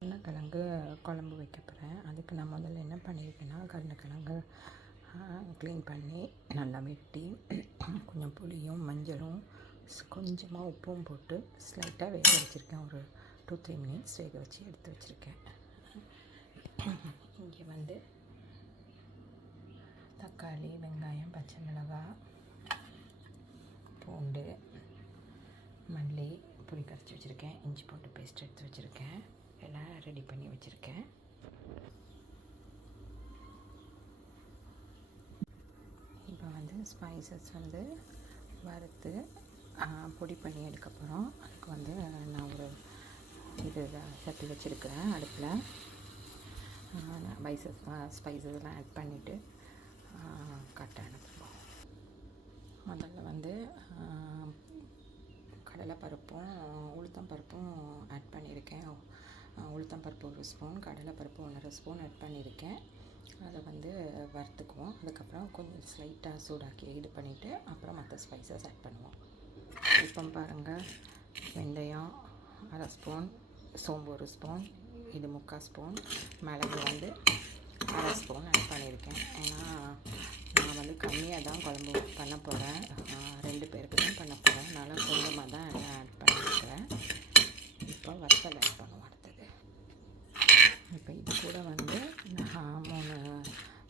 கருணக்கிழங்கு குழம்பு வைக்க போகிறேன். அதுக்கு நான் முதல்ல என்ன பண்ணியிருக்கேன்னா, கருணக்கிழங்கு க்ளீன் பண்ணி நல்லா வெட்டி கொஞ்சம் புளியும் மஞ்சளும் கொஞ்சமாக உப்பும் போட்டு ஸ்லைட்டாக வேக வச்சுருக்கேன். ஒரு 2-3 மினிட்ஸ் வேக வச்சு எடுத்து வச்சுருக்கேன். இங்கே தக்காளி, வெங்காயம், பச்சை மிளகாய், பூண்டு, மல்லி, புளி கரைச்சி வச்சுருக்கேன். இஞ்சி போட்டு பேஸ்ட் எடுத்து வச்சுருக்கேன். எல்லாம் ரெடி பண்ணி வச்சுருக்கேன். இப்போ ஸ்பைசஸ் வறுத்து பொடி பண்ணி எடுக்க போகிறோம். அதுக்கு நான் ஒரு சட்டி வச்சுருக்கிறேன். அடுப்பில் ஸ்பைசஸ்லாம் ஆட் பண்ணிவிட்டு கட்ட அனுப்புவோம். முதல்ல கடலைப்பருப்பும் உளுத்தம்பருப்பும் ஆட் பண்ணியிருக்கேன். உளுத்தம்பருப்பு 1 ஸ்பூன், கடலைப்பருப்பு 1.5 ஸ்பூன் ஆட் பண்ணியிருக்கேன். அதை வறுத்துக்குவோம். அதுக்கப்புறம் கொஞ்சம் ஸ்லைட்டாக சூடாக்கி இது பண்ணிவிட்டு அப்புறம் மற்ற ஸ்பைசஸ் ஆட் பண்ணுவோம். இப்போ பாருங்கள், வெந்தயம் 1/2 ஸ்பூன், சோம்பு 1 ஸ்பூன், இது 3/4 ஸ்பூன், மிளகு 1/2 ஸ்பூன் ஆட் பண்ணியிருக்கேன். ஏன்னா நான் கம்மியாக தான் குழம்பு பண்ண போகிறேன். 2 பேருக்கு தான் பண்ண போகிறேன். அதனால் கொஞ்சமாக தான் எல்லாம் ஆட் பண்ணியிருக்கிறேன். இப்போ வத்தல் ஆட் பண்ணுவோம். அடுத்தது இப்போ இது கூட 3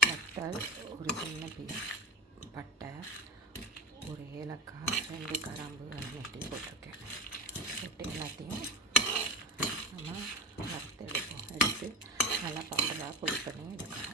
வத்தல், ஒரு சின்ன பீஸ் பட்டை, ஒரு ஏலக்காய், 2 கிராம்பு நெட்டி போட்டிருக்கேன். போட்டு எல்லாத்தையும் நம்ம வறுத்து எடுப்போம். எடுத்து நல்லா பவுடராக பொடி பண்ணி எடுக்கணும்.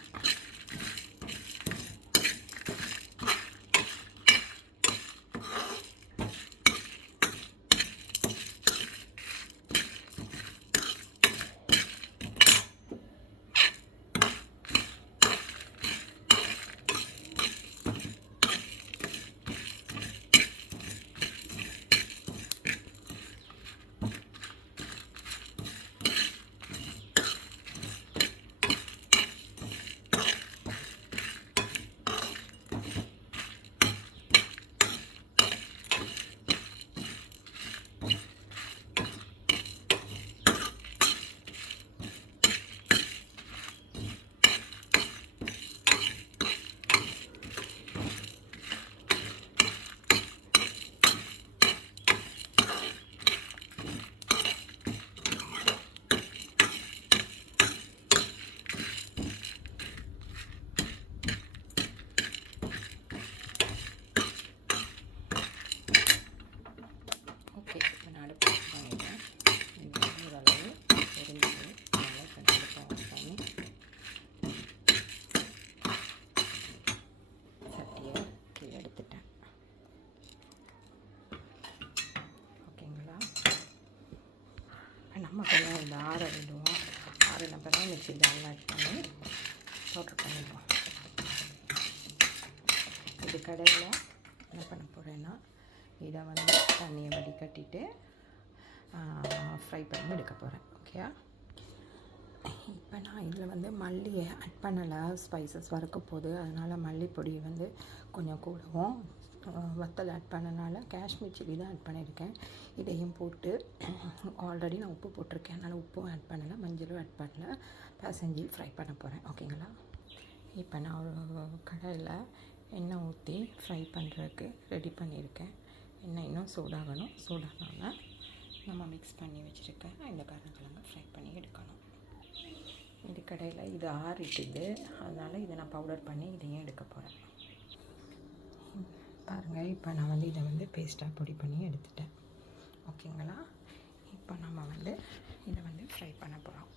நம்ம கொஞ்சம் இந்த ஆற விடுவோம். ஆறின பிறகு மிக்ஸி ஜாரில் ஆட் பண்ணி பவுட்ரு பண்ணிடுவோம். இது கடையில் என்ன பண்ண போகிறேன்னா, இதை தண்ணியை வடிகட்டிட்டு ஃப்ரை பண்ணி எடுக்க போகிறேன். ஓகேயா? இப்போ நான் இதில் மல்லியை ஆட் பண்ணலை. ஸ்பைசஸ் வறுக்க போகுது, அதனால் மல்லிப்பொடி கொஞ்சம் கூடவும், வத்தல் ஆட் பண்ணனால காஷ்மீர் சில்லி தான் ஆட் பண்ணியிருக்கேன். இதையும் போட்டு ஆல்ரெடி நான் உப்பு போட்டிருக்கேன், அதனால் உப்பும் ஆட் பண்ணலை, மஞ்சளும் ஆட் பண்ணல. பிசைஞ்சு ஃப்ரை பண்ண போகிறேன். ஓகேங்களா? இப்போ நான் ஒரு கடாயில் எண்ணெய் ஊற்றி ஃப்ரை பண்ணுறதுக்கு ரெடி பண்ணியிருக்கேன். எண்ணெய் இன்னும் சூடாகணும். சூடானோன்னா நம்ம மிக்ஸ் பண்ணி வச்சுருக்கேன் இந்த கருணக்கிழங்கு ஃப்ரை பண்ணி எடுக்கணும். இது கடையில் இது ஆறிட்டுது, அதனால் இதை நான் பவுடர் பண்ணி இதையும் எடுக்க போகிறேன். பாருங்கள், இப்போ நான் இதை பேஸ்ட்டாக பொடி பண்ணி எடுத்துட்டேன். ஓகேங்களா? இப்போ நம்ம இதை ஃப்ரை பண்ண போகிறோம்.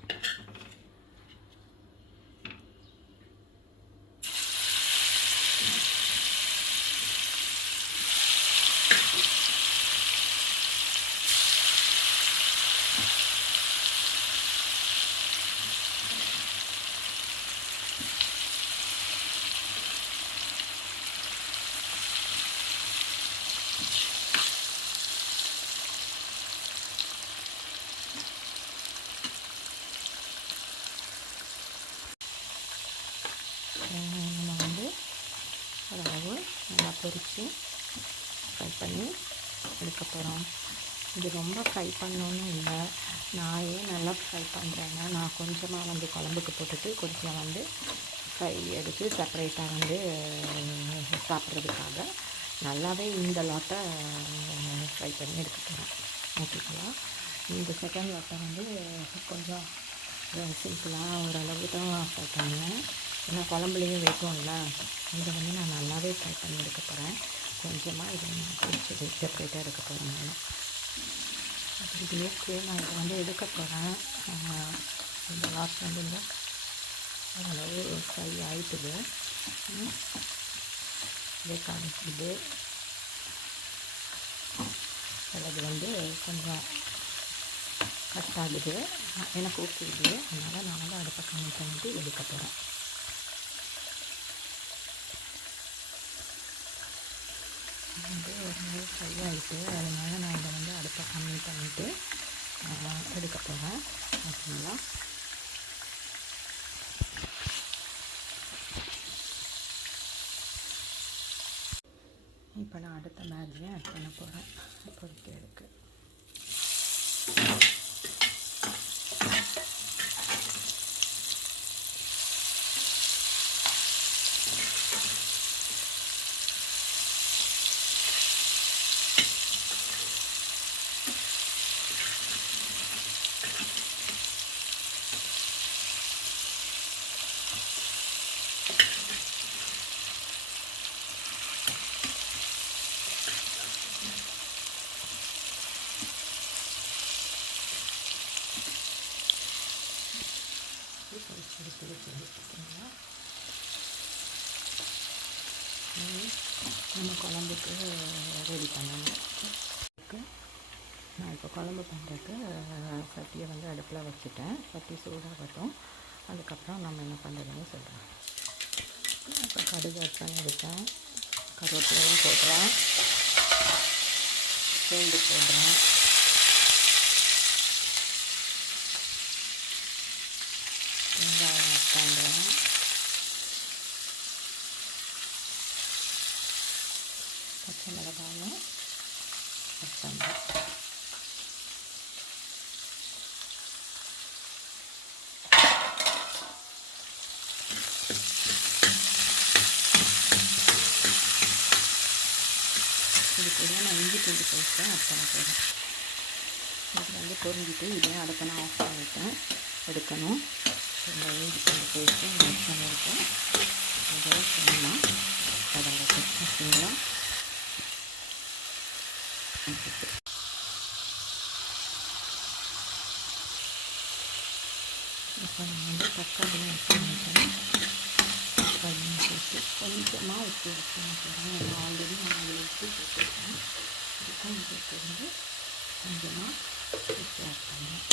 நம்ம ஓரளவு நல்லா பொரித்து ஃப்ரை பண்ணி எடுக்க போகிறோம். இது ரொம்ப ஃப்ரை பண்ணணுன்னு இல்லை, நான் ஏன் நல்லா ஃப்ரை பண்ணுறேன்னா, நான் கொஞ்சமாக வந்து குழம்புக்கு போட்டுட்டு கொஞ்சம் வந்து ஃப்ரை எடுத்து செப்பரேட்டாக வந்து சாப்பிட்றதுக்காக நல்லாவே இந்த லாட்டை ஃப்ரை பண்ணி எடுக்க போகிறேன். ஓகேங்களா? இந்த செகண்ட் லாட்டை வந்து கொஞ்சம் சிம்பிளாக ஓரளவு தான் ஃப்ரை பண்ணுவேன். ஏன்னா குழம்புலேயே வைக்கும்ல, இதை வந்து நான் நல்லாவே ஃப்ரை பண்ணி எடுக்க போகிறேன். கொஞ்சமாக இதை நான் பிடிச்சி செப்பரேட்டாக எடுக்க போகிறேன். நான் இது ஓகே, நான் இதை வந்து எடுக்க போகிறேன். இந்த லாஸ்ட் வந்து இல்லை ஓரளவு ஃப்ரை ஆகிட்டுது, இதே காமிக்குது. சிலது வந்து கொஞ்சம் கட் ஆகுது, எனக்கு ஓகே இது. அதனால் நான் வந்து அடுப்பை கம்மி பண்ணிட்டு எடுக்க போகிறேன். வந்து ஒரு ஃப்ரை ஆகிட்டு, அதனால் நான் இதை வந்து அடுப்பை கம்மி பண்ணிவிட்டு எடுக்க போகிறேன். ஓகேங்களா? இப்போ நான் அடுத்த பேட்சையும் ஆட் பண்ண போகிறேன். இப்போதைக்கு எடுக்கு பார்த்தீங்களா? நம்ம குழம்புக்கு ரெடி பண்ணணும். நான் இப்போ குழம்பு பண்ணுறதுக்கு சட்டியை வந்து அடுப்பில் வச்சுட்டேன். சட்டி சூடாகட்டும், அதுக்கப்புறம் நம்ம என்ன பண்ணுறதுன்னு சொல்கிறேன். இப்போ கடுகு ஆட் பண்ணி எடுத்தேன், கருவேப்பிலையும் போடுறேன், பூண்டு போடுறேன், வெங்காயம் ஆட் பண்ணுறேன், பச்சை மிளகாயும் ஆட் பண்ணுறேன். இது கூட நான் இஞ்சி பூண்டு பேஸ்ட்டை ஆட் பண்ண போகிறேன். இது வந்து பொரிஞ்சிட்டு இதையும் அடுப்பை நான் ஆஃப் பண்ணிவிட்டேன், எடுக்கணும். இந்த இஞ்சி பூண்டு பேஸ்ட்டும் ஆட் பண்ணியிருக்கேன். அதோட சொன்னால் அதில் வச்சுங்களா. இப்போ நான் வந்து தக்காளியும் ஆட் பண்ணிட்டேன். தக்காளியும் சேர்த்து கொஞ்சமாக உப்பு வச்சுருக்கேன். ஆல்ரெடி நான் அதில் உப்பு போட்டுருக்கேன். இதுக்கும் இதுக்கு வந்து கொஞ்சமாக உப்பு ஆட் பண்ணேன்.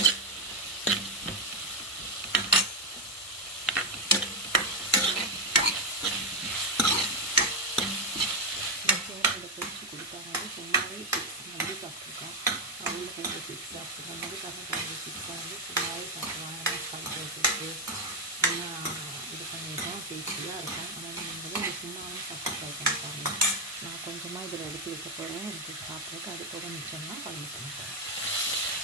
பொரிச்சு கொடுத்தாங்க, சும்மாவே சிக்ஸ் வந்து சாப்பிட்ருக்கோம். அவங்க கொஞ்சம் சிக்ஸ் சாப்பிட்ருக்கோம், மதுக்காக கொஞ்சம் சிக்ஸாக வந்து சும்மாவே சாப்பிடுவாங்க. ஸ்பைஸ் ரைஸுக்கு எல்லாம் இது பண்ணியிருக்கோம், டேஸ்டியாக இருக்கும். அதனால் நீங்களும் இது சும்மாவே சாப்பிட்டு ட்ரை பண்ணி பாருங்கள். நான் கொஞ்சமாக இதில் எடுத்து வைக்க போகிறேன், எனக்கு சாப்பிட்றதுக்கு. அது போக மிச்சம்னா குழம்பு பண்ண போகிறேன்.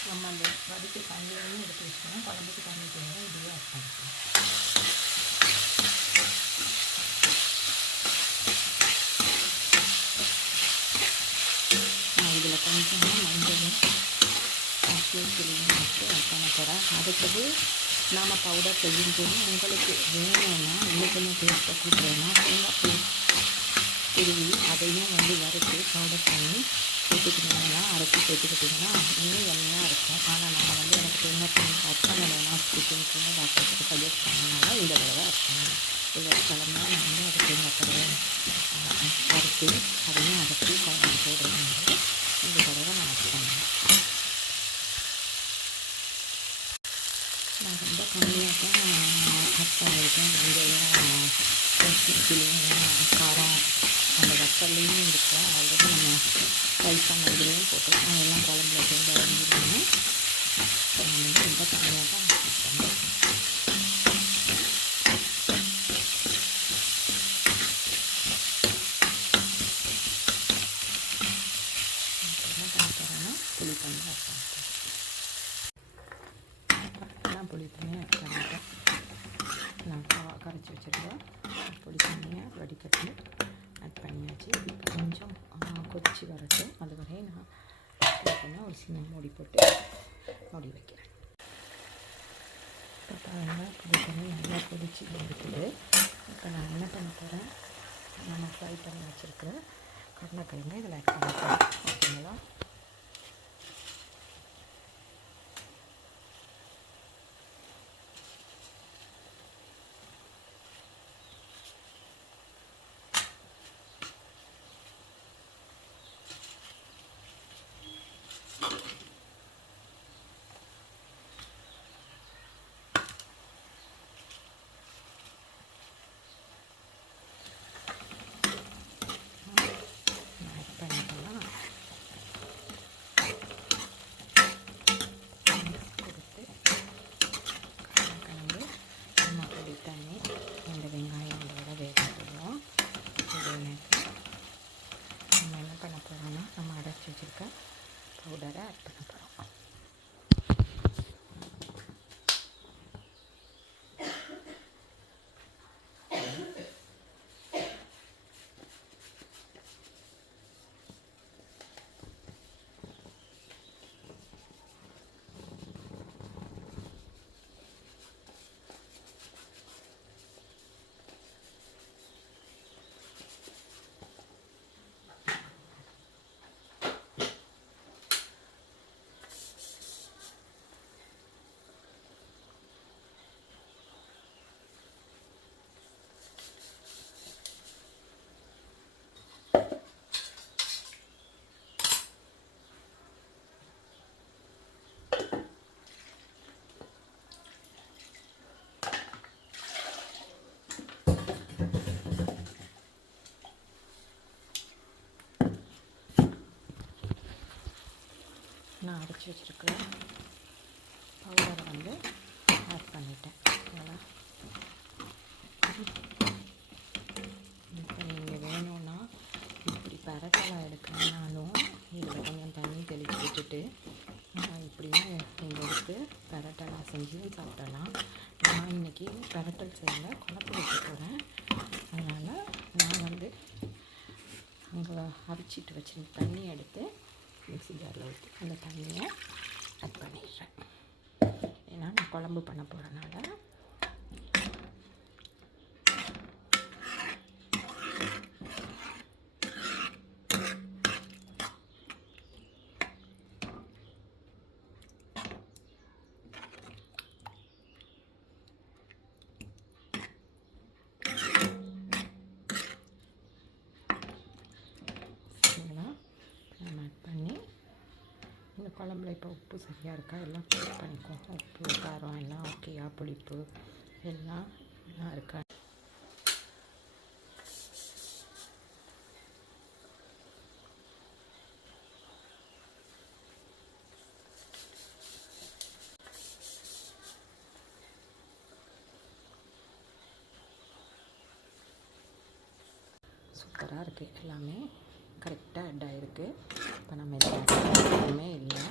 நம்ம அந்த வடித்து தண்ணியையும் எடுத்து வச்சோம்னா குழம்புக்கு தண்ணி தேவை, இதையே ஆட் பண்ணிக்கலாம். இதில் கொஞ்சமாக மஞ்சளும் காஷ்மீர் வச்சு ஆட் பண்ண போகிறேன். அடுத்தது நாம் பவுடர் செய்யும்போது உங்களுக்கு வேணும்னா இன்னும் கொஞ்சம் டேஸ்ட்டை கூட்டுறேன்னா தேங்காய் திருவி அதையும் வந்து வறுத்து பவுடர் பண்ணி சேர்த்துக்கிட்டிங்கன்னா, அரைச்சி சேர்த்துக்கிட்டிங்கன்னா இன்னும் எண்ணெயாக இருக்கும். ஆனால் நான் வந்து எனக்கு தேங்காய் ஆட் பண்ணலைன்னா ஸ்டிச்சிங்க்கு டாக்டருக்கு சஜஸ்ட் பண்ணனால இந்த தடவை ஆட் பண்ணுவேன். இவ்வளோ கிழமை நான் வந்து அது தேங்காய் கடையை வறுத்து அதையும் அரைச்சி குழம்பு போடுறது இந்த தடவை நான் ஆட் பண்ணுவேன். நான் ரொம்ப கம்மியாக தான் ஆட் பண்ணியிருக்கேன். வெங்காயம், காரம் அந்த வத்தல்லையும் இருக்கும். ஆல்ரெடி நம்ம ஃப்ரை பண்ணதுலேயும் போட்டுருக்கோம். எல்லாம் குழம்புல சேர்ந்து அரைஞ்சிருவேன். நான் வந்து ரொம்ப கம்மியாக தான் ஆட் பண்ணுறேன். என்ன பண்ண போகிறேன்னா புளி தண்ணி ஆட் பண்ணிட்டேன். அரைச்சி வச்சுருக்கோம் பொடி தண்ணியை வடிகட்டி ஆட் பண்ணியாச்சு. இப்போ கொஞ்சம் கொதித்து வரட்டும். அது வரையும் நான் பார்த்தீங்கன்னா ஒரு சின்ன மூடி போட்டு மூடி வைக்கிறேன். இப்போ பாருங்கள் பொடி தண்ணி நல்லா கொதிச்சு இருக்குது. இப்போ நான் என்ன பண்ண போகிறேன், நம்ம ஃப்ரை பண்ணி வச்சுருக்கிற கடலைக்கிழங்கு இதில் ஆட் பண்ண போகிறேன். ஓகேங்களா? வச்சுருக்க பவுடரை ஆட் பண்ண போகிறோம். நான் அரைச்சி வச்சுருக்கிற பவுடரை வந்து ஆட் பண்ணிட்டேன். இப்போ நீங்கள் வேணும்னா இப்படி பரட்டெல்லாம் எடுக்கணும்னாலும் இதில் கொஞ்சம் தண்ணி தெளித்து விட்டுட்டு இப்படின்னு நீங்கள் எடுத்து பரட்டெல்லாம் செஞ்சு சாப்பிடலாம். நான் இன்றைக்கி பரட்டல் செய்யல, குழம்பு வைக்க போகிறேன். அதனால் நான் வந்து உங்கள் அரைச்சிட்டு வச்சுருந்த தண்ணி எடுத்து மிக்ஸி ஜாரில் ஊற்றி அந்த தண்ணியை ஆட் பண்ணிடுறேன். ஏன்னா நான் குழம்பு பண்ண போகிறனால. இந்த குழம்புல இப்போ உப்பு சரியாக இருக்கா எல்லாம் செக் பண்ணிக்குவோம். உப்பு காரம் எல்லாம் ஓகேயா, புளிப்பு எல்லாம் இருக்கா. சூப்பராக இருக்குது, எல்லாமே கரெக்டாக ஆட் ஆகிருக்கு. இப்போ நம்ம எதுவுமே இல்லை,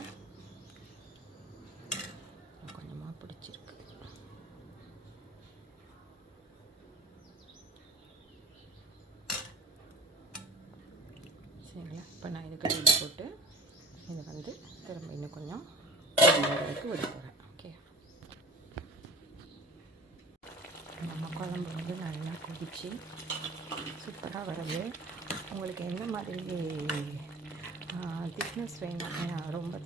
கொஞ்சமாக பிடிச்சிருக்கு. சரிங்களா? இப்போ நான் இதுக்கு வெளியே போட்டு இதை வந்து திரும்ப இன்னும் கொஞ்சம் வரைக்கும் விட போகிறேன். ஓகே, நம்ம குழம்பு வந்து நல்லா கொதித்து சூப்பராக வருது. உங்களுக்கு எந்த மாதிரி திக்னஸ் வேணும், ரொம்ப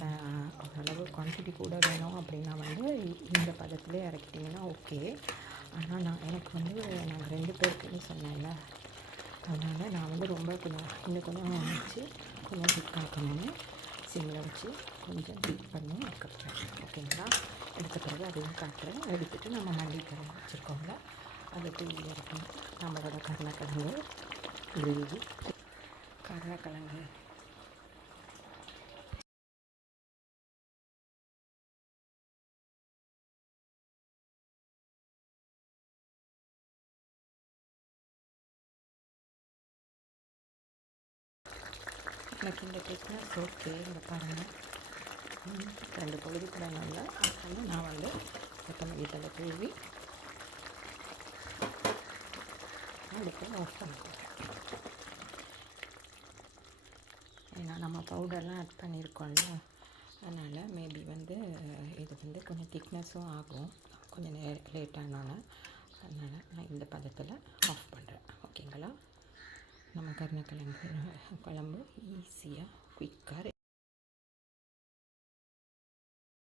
ஓரளவு குவான்டிட்டி கூட வேணும் அப்படின்னா வந்து இந்த பதத்துலேயே இறக்கிட்டிங்கன்னா ஓகே. ஆனால் எனக்கு வந்து நாங்கள் 2 பேருக்குன்னு சொன்னேன்ல, அதனால் நான் வந்து ரொம்ப இன்னும் கொஞ்சம் வச்சு கொஞ்சம் திக்காக்கணும்னு சிம்மில் வச்சு கொஞ்சம் ஹீட் பண்ணி வைக்கிறேன். ஓகேங்களா? எடுத்த பிறகு அதையும் காட்டுறேன். எடுத்துகிட்டு நம்ம மல்லிக்கிழங்கு வச்சுருக்கோம்ல, அதை தூவி இறக்கணும். நம்மளோட கருணக்கிழங்கு கிரேவி. கருணக்கிழங்கு எனக்கு இந்த திக்னஸ் ஓகே. இந்த பாருங்கள், 2 பொழுது கூட நல்லா. அதனால் நான் வந்து கொத்தமல்லி தழை தூவி அடுப்பு ஆஃப் பண்ணிக்கலாம். ஏன்னா நம்ம பவுடர்லாம் ஆட் பண்ணியிருக்கோம்ல, அதனால் மேபி வந்து இது வந்து கொஞ்சம் திக்னஸும் ஆகும், கொஞ்சம் லேட் ஆனோன்னே. அதனால் நான் இந்த பதத்தில் ஆஃப் பண்ணுறேன். ஓகேங்களா? நம்ம கருணக்கிழங்கு குழம்பு ஈஸியாக குயிக்காக